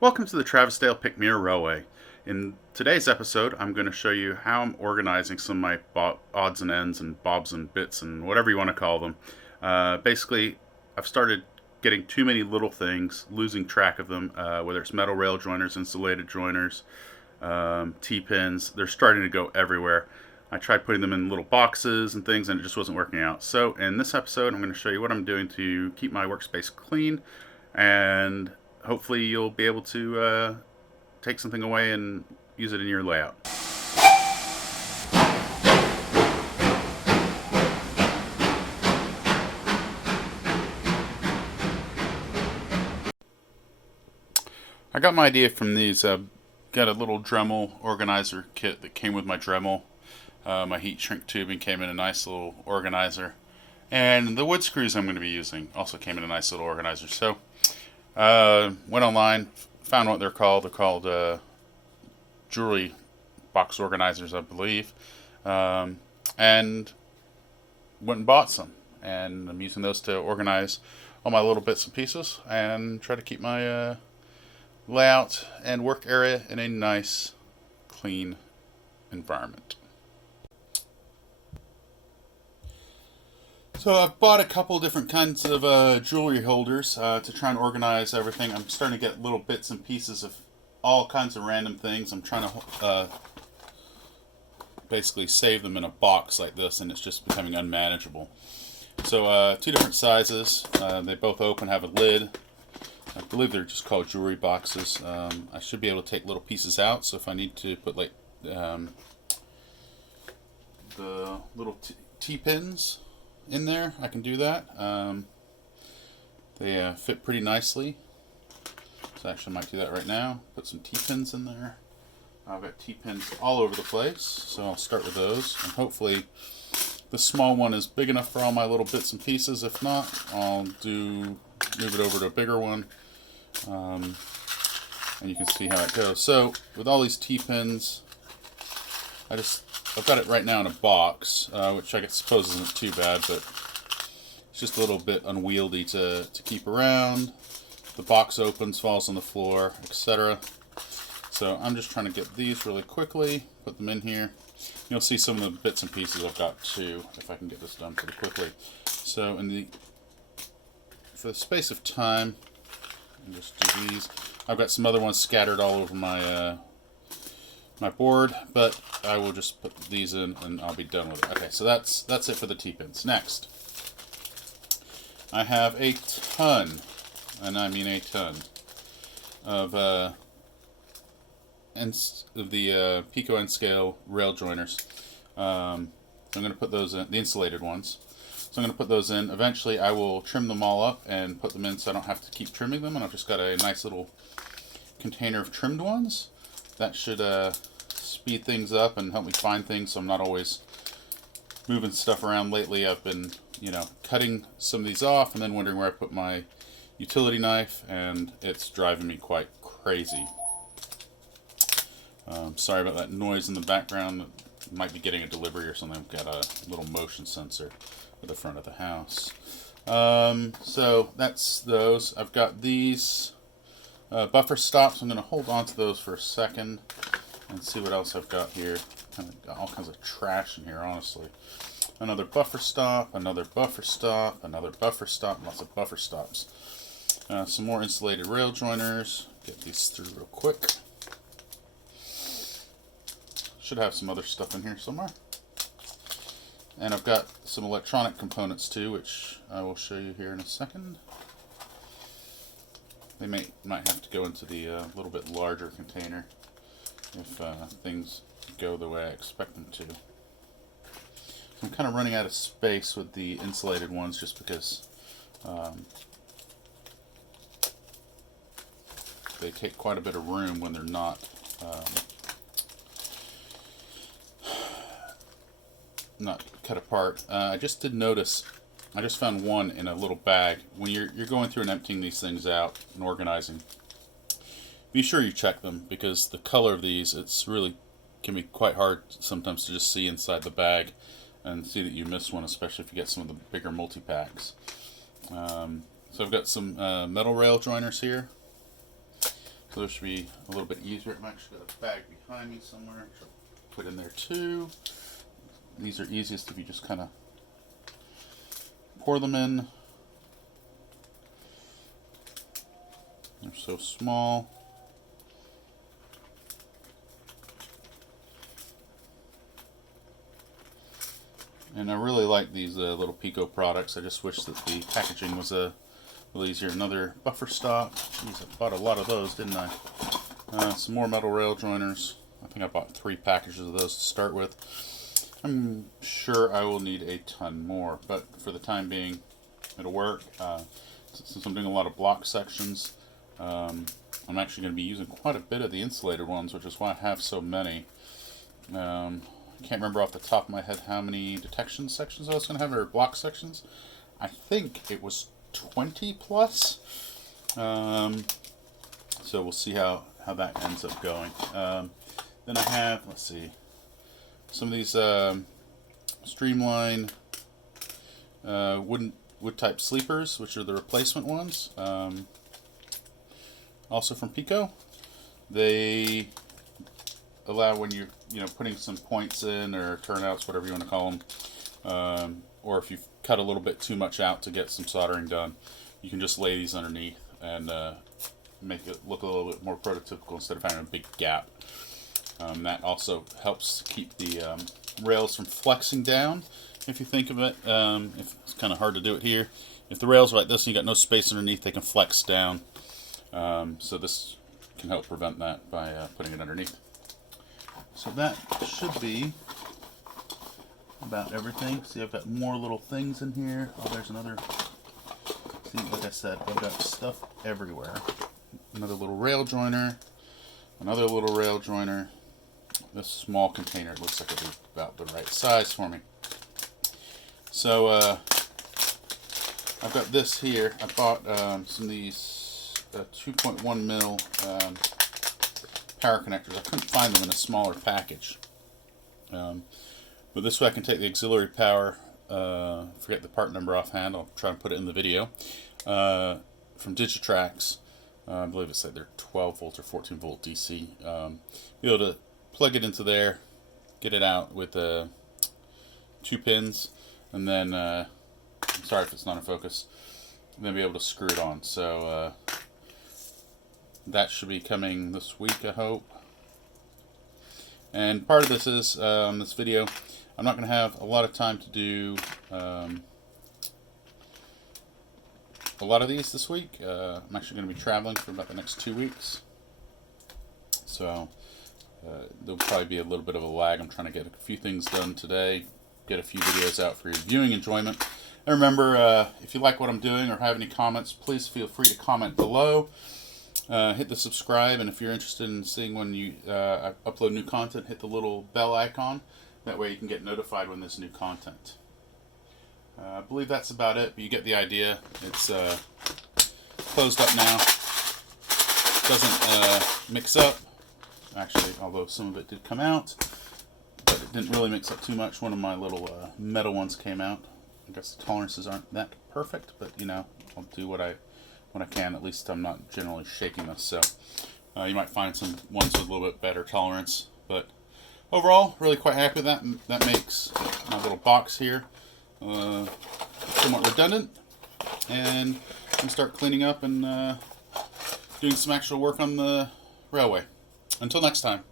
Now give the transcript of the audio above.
Welcome to the Travisdale-Pickmere Railway. In today's episode, I'm going to show you how I'm organizing some of my odds and ends and bobs and bits and whatever you want to call them. Basically, I've started getting too many little things, losing track of them, whether it's metal rail joiners, insulated joiners, T-pins. They're starting to go everywhere. I tried putting them in little boxes and things, and it just wasn't working out. So in this episode, I'm going to show you what I'm doing to keep my workspace clean, and hopefully you'll be able to take something away and use it in your layout. I got my idea from these. Got a little Dremel organizer kit that came with my Dremel. My heat shrink tubing came in a nice little organizer. And the wood screws I'm going to be using also came in a nice little organizer. So, went online, found what they're called. They're called jewelry box organizers, I believe. And went and bought some. And I'm using those to organize all my little bits and pieces and try to keep my layout and work area in a nice, clean environment. So I've bought a couple different kinds of jewelry holders to try and organize everything. I'm starting to get little bits and pieces of all kinds of random things. I'm trying to basically save them in a box like this, and it's just becoming unmanageable. So two different sizes. They both open, have a lid. I believe they're just called jewelry boxes. I should be able to take little pieces out, so if I need to put like the little T-pins in there, I can do that. They fit pretty nicely. So actually I might do that right now. Put some T-pins in there. I've got T-pins all over the place, so I'll start with those. And hopefully the small one is big enough for all my little bits and pieces. If not, I'll move it over to a bigger one. And you can see how it goes. So with all these T-pins, I've got it right now in a box, which I suppose isn't too bad, but it's just a little bit unwieldy to keep around. The box opens, falls on the floor, etc. So I'm just trying to get these really quickly, put them in here. You'll see some of the bits and pieces I've got too, if I can get this done pretty quickly. So for the space of time, I'll just do these. I've got some other ones scattered all over my my board, but I will just put these in and I'll be done with it. Okay, so that's it for the T-pins. Next, I have a ton, and I mean a ton, of the Pico N scale rail joiners. I'm going to put those in, the insulated ones. So I'm going to put those in. Eventually I will trim them all up and put them in so I don't have to keep trimming them, and I've just got a nice little container of trimmed ones. That should speed things up and help me find things so I'm not always moving stuff around. Lately I've been, cutting some of these off and then wondering where I put my utility knife, and it's driving me quite crazy. Sorry about that noise in the background. Might be getting a delivery or something. I've got a little motion sensor at the front of the house. So that's those. I've got these buffer stops. I'm going to hold on to those for a second and see what else I've got here. Kind of got all kinds of trash in here, honestly. Another buffer stop, another buffer stop, another buffer stop, lots of buffer stops. Some more insulated rail joiners. Get these through real quick. Should have some other stuff in here somewhere. And I've got some electronic components too, which I will show you here in a second. They might have to go into the little bit larger container if things go the way I expect them to. So I'm kind of running out of space with the insulated ones just because they take quite a bit of room when they're not cut apart. I just did notice, I just found one in a little bag. When you're going through and emptying these things out and organizing, be sure you check them, because the color of these, can be quite hard sometimes to just see inside the bag and see that you missed one, especially if you get some of the bigger multi-packs. So I've got some metal rail joiners here. So So those should be a little bit easier. I'm actually got a bag behind me somewhere. Put in there too. These are easiest if you just kind of pour them in. They're so small. And I really like these little Pico products. I just wish that the packaging was a little easier. Another buffer stop. Jeez, I bought a lot of those, didn't I? Some more metal rail joiners. I think I bought 3 packages of those to start with. I'm sure I will need a ton more, but for the time being, it'll work. Since I'm doing a lot of block sections, I'm actually going to be using quite a bit of the insulated ones, which is why I have so many. I can't remember off the top of my head how many detection sections I was going to have, or block sections. I think it was 20 plus. So we'll see how that ends up going. Then I have, let's see, some of these Streamline wood type sleepers, which are the replacement ones. Also from Pico. They allow when you're putting some points in or turnouts, whatever you want to call them, or if you've cut a little bit too much out to get some soldering done, you can just lay these underneath and make it look a little bit more prototypical instead of having a big gap. That also helps keep the rails from flexing down. If you think of it, if it's kind of hard to do it here. If the rails are like this and you got no space underneath, they can flex down. So this can help prevent that by putting it underneath. So that should be about everything. See, I've got more little things in here. Oh, there's another. See, like I said, I've got stuff everywhere. Another little rail joiner. Another little rail joiner. This small container looks like it'll be about the right size for me. So I've got this here. I bought some of these 2.1 mil power connectors. I couldn't find them in a smaller package. But this way I can take the auxiliary power, forget the part number offhand, I'll try and put it in the video, from Digitrax. I believe it's like they're 12 volt or 14 volt DC. Be able to plug it into there, get it out with 2 pins, and then, I'm sorry if it's not in focus, and then be able to screw it on. So that should be coming this week, I hope. And part of this is, this video, I'm not going to have a lot of time to do a lot of these this week. I'm actually going to be traveling for about the next 2 weeks. So there'll probably be a little bit of a lag. I'm trying to get a few things done today, get a few videos out for your viewing enjoyment. And remember, if you like what I'm doing or have any comments, please feel free to comment below. Hit the subscribe, and if you're interested in seeing when I upload new content, hit the little bell icon. That way you can get notified when there's new content. I believe that's about it, but you get the idea. It's closed up now. Doesn't mix up. Actually, although some of it did come out, but it didn't really mix up too much. One of my little metal ones came out. I guess the tolerances aren't that perfect, but I'll do what I can. At least I'm not generally shaking this, so you might find some ones with a little bit better tolerance. But overall, really quite happy with that. That makes my little box here somewhat redundant, and I can start cleaning up and doing some actual work on the railway. Until next time.